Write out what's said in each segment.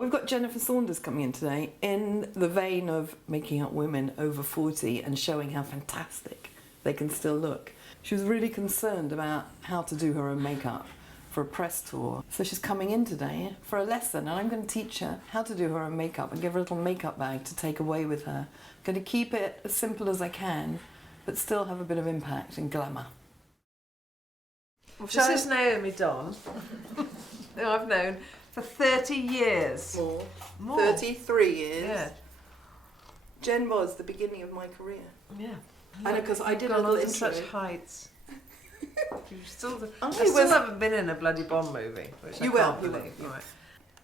We've got Jennifer Saunders coming in today in the vein of making up women over 40 and showing how fantastic they can still look. She was really concerned about how to do her own makeup for a press tour. So she's coming in today for a lesson, and I'm going to teach her how to do her own makeup and give her a little makeup bag to take away with her. I'm going to keep it as simple as I can, but still have a bit of impact and glamour. This is Naomi Donne, who I've known for 30 years. More. 33 years. Yeah. Jen was the beginning of my career. Yeah. I know, because I did a gone little on to intro. such heights. I still was- haven't been in a bloody Bond movie, which You I can't will, you believe. will. Right.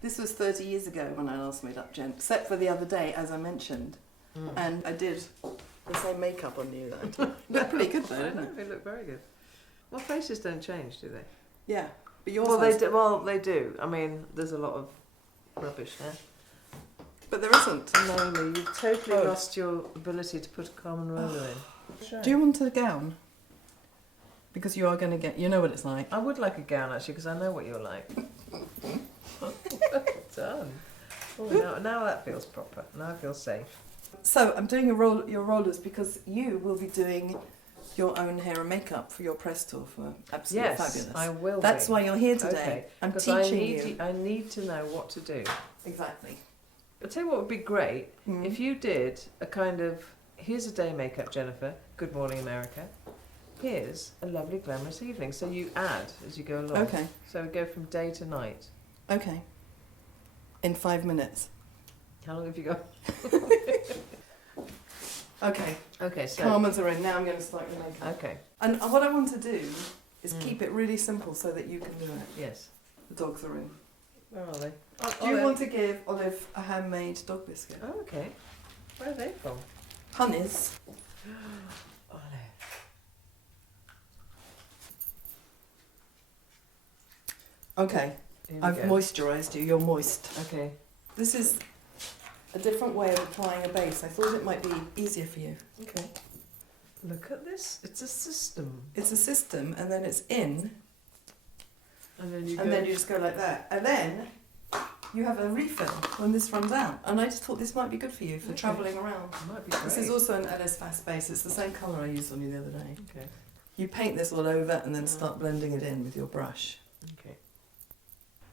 This was 30 years ago when I last made up Jen, except for the other day, as I mentioned. And I did the same makeup on you that I did. Looked pretty good though, didn't it? They look very good. Well, faces don't change, do they? Yeah, but yours Well, has. they do. I mean, there's a lot of rubbish there. But there isn't. Naomi, you've totally lost your ability to put a Carmen roller in. Do you want a gown? Because you are going to get, you know what it's like. I would like a gown, actually, because I know what you're like. Well done. Oh, now that feels proper. Now I feel safe. So I'm doing your rollers because you will be doing your own hair and makeup for your press tour for Absolutely Fabulous. I will. That's why you're here today. Okay. I'm 'Cause teaching you. I need to know what to do. Exactly. I'll tell you what would be great if you did a kind of, here's a day makeup, Jennifer. Good morning, America. Here's a lovely glamorous evening. So you add as you go along. Okay. So we go from day to night. Okay. In 5 minutes. How long have you got? Okay. Okay, so. Carmen's are in. Now I'm going to start your makeup. Okay, And what I want to do is keep it really simple so that you can do it. yes. The dogs are in. Where are they? Do you want to give Olive a handmade dog biscuit? Oh, okay. Where are they from? Honey's. Olive. Okay. Here we I've go. moisturised you. You're moist. Okay. This is a different way of applying a base. I thought it might be easier for you. Okay. Look at this. It's a system. It's a system, and then it's in, And then you and then you just go like that. And then you have a refill when this runs out. And I just thought this might be good for you for travelling around. might be great. This is also an LS Fast base. It's the same colour I used on you the other day. Okay. You paint this all over and then start blending it in with your brush. Okay.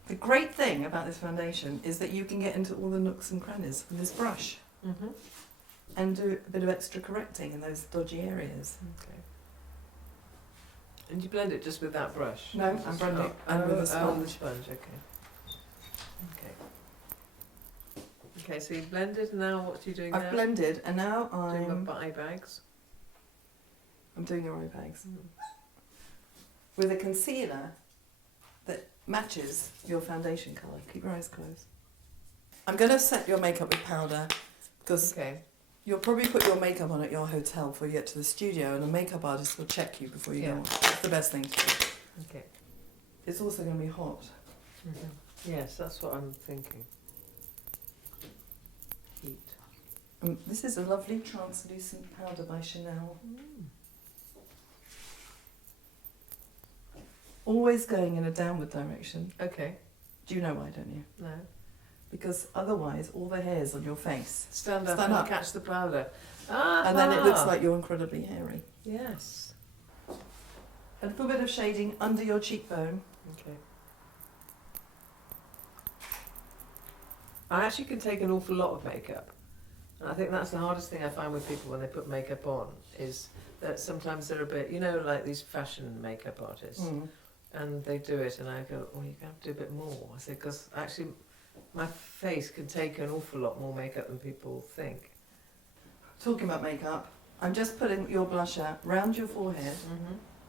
The great thing about this foundation is that you can get into all the nooks and crannies with this brush Mm-hmm. and do a bit of extra correcting in those dodgy areas. Okay. And you blend it just with that brush? No, I'm blending and with a sponge. Sponge, okay. Okay, so you've blended, and now what are you doing now? I've blended and now Doing my eye bags. I'm doing your eye bags with a concealer that matches your foundation colour. Keep your eyes closed. I'm going to set your makeup with powder because Okay. you'll probably put your makeup on at your hotel before you get to the studio, and a makeup artist will check you before you go on. That's the best thing to do. Okay. It's also going to be hot. Yes, that's what I'm thinking. Heat. This is a lovely translucent powder by Chanel. Always going in a downward direction. Okay. Do you know why, don't you? No. Because otherwise all the hairs on your face Stand up Stand and up. catch the powder. and then it looks like you're incredibly hairy. Yes. A little bit of shading under your cheekbone. Okay. I actually can take an awful lot of makeup. And I think that's the hardest thing I find with people when they put makeup on, is that sometimes they're a bit, you know, like these fashion makeup artists, and they do it and I go, oh, you have to do a bit more. I say, because actually my face can take an awful lot more makeup than people think. Talking about makeup, I'm just putting your blusher round your forehead,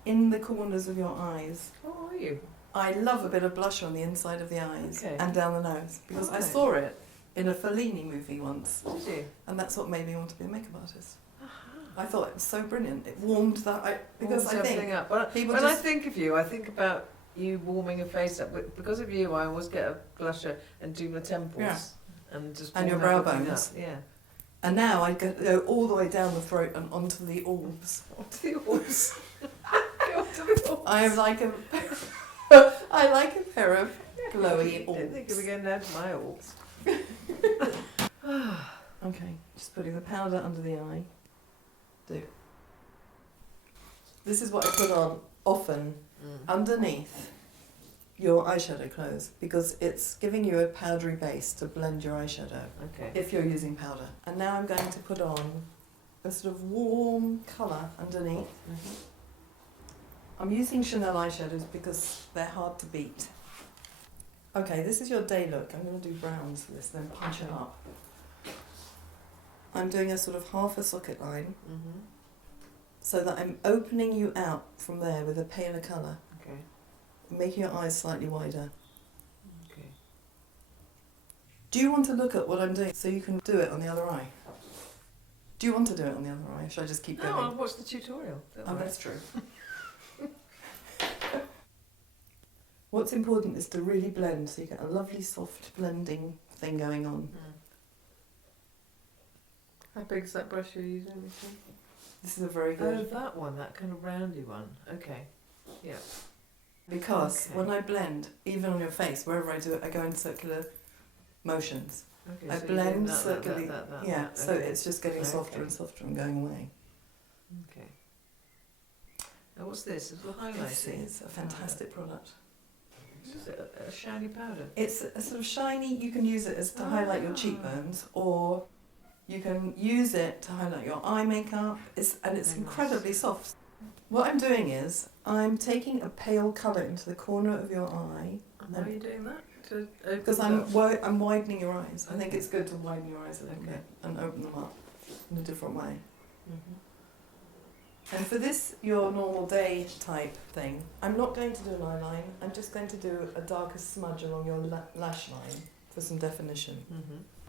in the corners of your eyes. How are you? I love a bit of blusher on the inside of the eyes Okay. and down the nose because I Right. saw it in a Fellini movie once, Did you? and that's what made me want to be a makeup artist. I thought it was so brilliant. It warmed that because Warms I everything think up. When, people when I just think of you, I think about you warming your face up. But because of you, I always get a blusher and do my temples and just And your warm brow everything bones. up. Yeah. and now I go all the way down the throat and onto the orbs. Onto the orbs. Go onto the orbs. I like a I like a pair of glowy I don't think orbs. we're going down to my orbs. Okay, just putting the powder under the eye. This is what I put on often underneath your eyeshadow clothes because it's giving you a powdery base to blend your eyeshadow if you're using powder. And now I'm going to put on a sort of warm colour underneath. I'm using Chanel eyeshadows because they're hard to beat. Okay, this is your day look. I'm going to do browns for this, then punch it up. I'm doing a sort of half a socket line so that I'm opening you out from there with a paler colour. Okay. Making your eyes slightly wider. Okay. Do you want to look at what I'm doing so you can do it on the other eye? Do you want to do it on the other eye? Should I just keep going? No, I'll watch the tutorial. Oh, that's true. What's important is to really blend so you get a lovely soft blending thing going on. How big is that brush you're using? This is a very Oh, good... that one, that kind of roundy one. Okay. Yeah. Because when I blend, even on your face, wherever I do it, I go in circular motions. Okay, I so blend that, circularly. that. So Okay. it's just getting softer and softer and going away. Okay. Now what's this? A little highlighter? This is a fantastic product. Is it a shiny powder? It's a sort of shiny, you can use it as to highlight your cheekbones, or you can use it to highlight your eye makeup, and it's incredibly soft. What I'm doing is, I'm taking a pale colour into the corner of your eye. And why are you doing that? Because I'm widening your eyes. I think it's good to widen your eyes a little bit and open them up in a different way. And for this, your normal day type thing, I'm not going to do an eyeline, I'm just going to do a darker smudge along your lash line for some definition.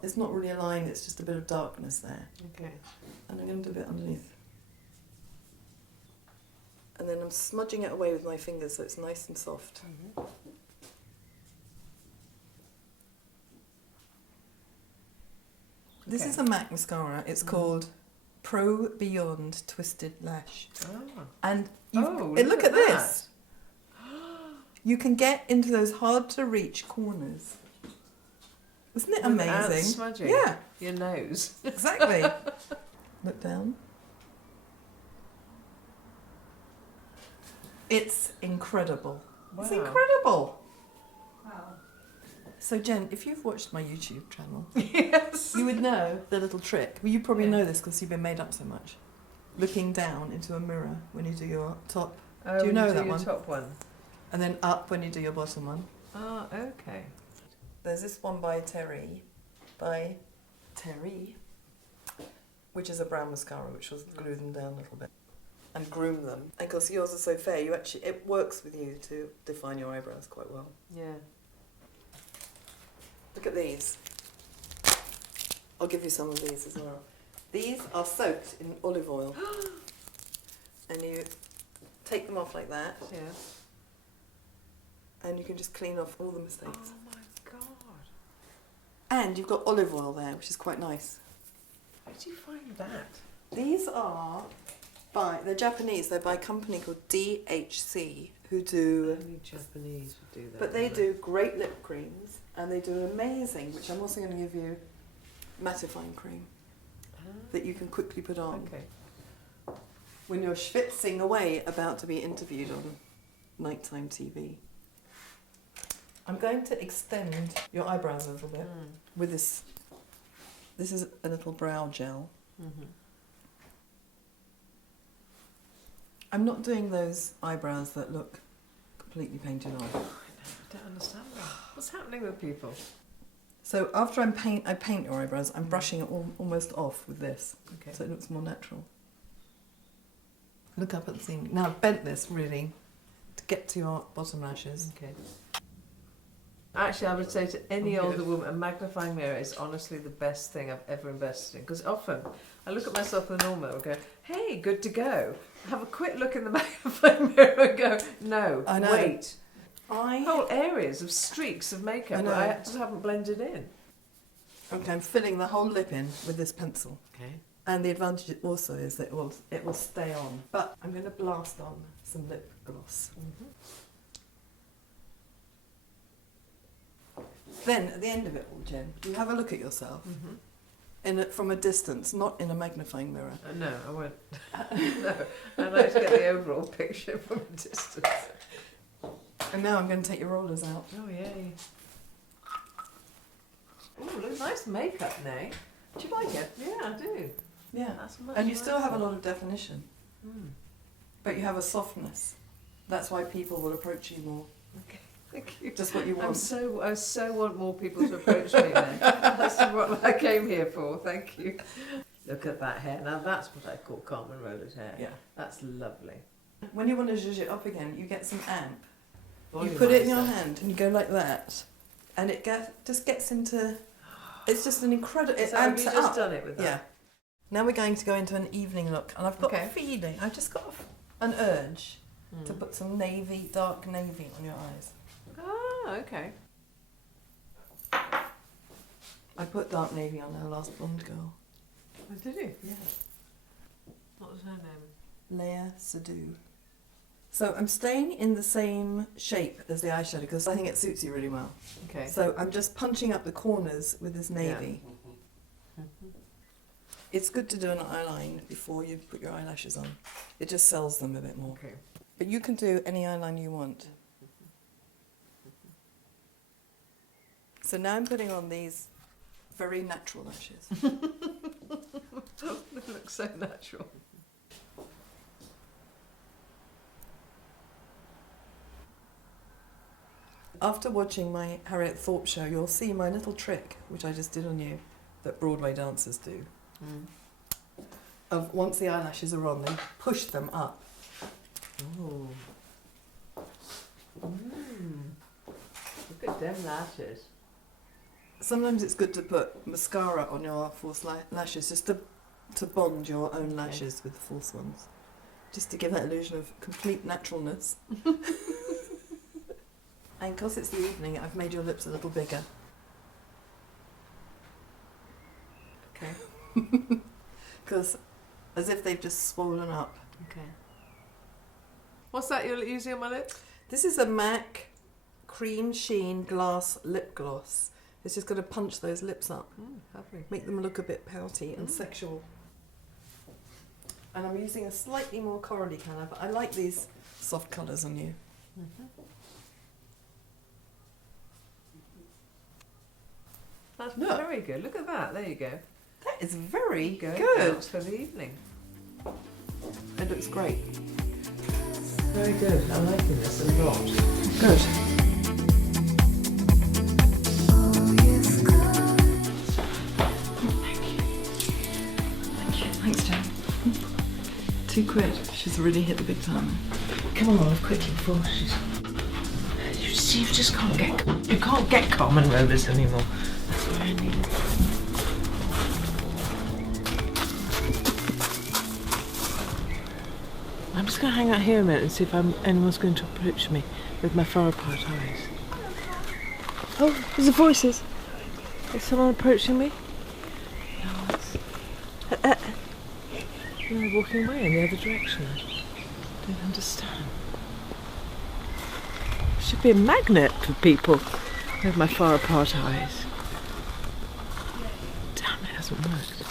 It's not really a line, it's just a bit of darkness there. Okay. And I'm going to do a bit underneath. And then I'm smudging it away with my fingers so it's nice and soft. This is a MAC mascara, it's called Pro Beyond Twisted Lash. And look at this. You can get into those hard to reach corners. Isn't it amazing? Smudging your nose. Exactly. Look down. It's incredible. Wow. It's incredible. Wow. So Jen, if you've watched my YouTube channel, yes, you would know the little trick. Well, you probably know this because you've been made up so much. Looking down into a mirror when you do your top. Do you know that one? Top one. And then up when you do your bottom one. Ah, okay. There's this one by Terry, which is a brown mascara, which will glue them down a little bit and groom them. And because yours are so fair, it works with you to define your eyebrows quite well. Yeah. Look at these. I'll give you some of these as well. These are soaked in olive oil. And you take them off like that. Yeah. And you can just clean off all the mistakes. Oh my god. And you've got olive oil there, which is quite nice. Where did you find that? These are they're Japanese, they're by a company called DHC, who do... Only Japanese would do that. But they do great lip creams, and they do amazing, which I'm also going to give you, mattifying cream that you can quickly put on. Okay. When you're schwitzing away about to be interviewed on nighttime TV. I'm going to extend your eyebrows a little bit with this. This is a little brow gel. I'm not doing those eyebrows that look completely painted on. I don't understand that. What's happening with people? So after I paint your eyebrows, I'm brushing it almost off with this, Okay. so it looks more natural. Look up at the ceiling. Now I've bent this really to get to your bottom lashes. Okay. Actually, I would say to any older woman, a magnifying mirror is honestly the best thing I've ever invested in. Because often I look at myself in the normal and go, hey, good to go. Have a quick look in the magnifying mirror and go, no, wait. Whole areas of streaks of makeup that I just haven't blended in. Okay, I'm filling the whole lip in with this pencil. Okay. And the advantage also is that it will stay on. But I'm going to blast on some lip gloss. Then at the end of it all, Jen, you have a look at yourself from a distance, not in a magnifying mirror. No, I won't. No, I'd like to get the overall picture from a distance. And now I'm going to take your rollers out. Oh, yay. Oh, looks nice makeup, Nay. Do you like it? Yeah, I do. Yeah. That's much And you still have a nicer. lot of definition, Mm. but you have a softness. That's why people will approach you more. Okay, thank you. Just what you I want. so want more people to approach me then. That's what I came here for, thank you. Look at that hair. Now that's what I call Carmen Roller's hair. Yeah. That's lovely. When you want to zhuzh it up again, you get some amp. You put it in your hand and you go like that, and it just gets into. It's just an incredible. It So have amps you it just up. done it with that? Yeah. Now we're going to go into an evening look, and I've got Okay. a feeling. I've just got an urge to put some navy, dark navy on your eyes. Oh, okay. I put dark navy on our last blonde girl. Oh, did you? Yeah. What was her name? Leia Sadu. So I'm staying in the same shape as the eyeshadow because I think it suits you really well. Okay. So I'm just punching up the corners with this navy. It's good to do an eyeline before you put your eyelashes on. It just sells them a bit more. Okay. But you can do any eyeline you want. So now I'm putting on these very natural lashes. They look so natural. After watching my Harriet Thorpe show, you'll see my little trick, which I just did on you, that Broadway dancers do. Of once the eyelashes are on, they push them up. Oh. Look at them lashes. Sometimes it's good to put mascara on your false lashes, just to bond your own lashes with the false ones. Just to give that illusion of complete naturalness. And because it's the evening, I've made your lips a little bigger. Okay. Because as if they've just swollen up. Okay. What's that you're using on my lips? This is a MAC Cream Sheen Glass Lip Gloss. It's just got to punch those lips up. Lovely. Make them look a bit pouty and sexual. And I'm using a slightly more corally colour, but I like these soft colours on you. That's Look. very good. Look at that. There you go. That is very good. Out for the evening. It looks great. Very good. I'm liking this a lot. Good. Thanks, Jen. £2. She's really hit the big time. Come on, quickly before she's. You see, you just can't get Carmen Rollers anymore. That's what I need. I'm just going to hang out here a minute and see if anyone's going to approach me with my far apart eyes. Oh, there's the voices. Is someone approaching me? No, it's. No, they're walking away in the other direction. I don't understand. Should be a magnet for people with my far apart eyes. Damn, it hasn't worked.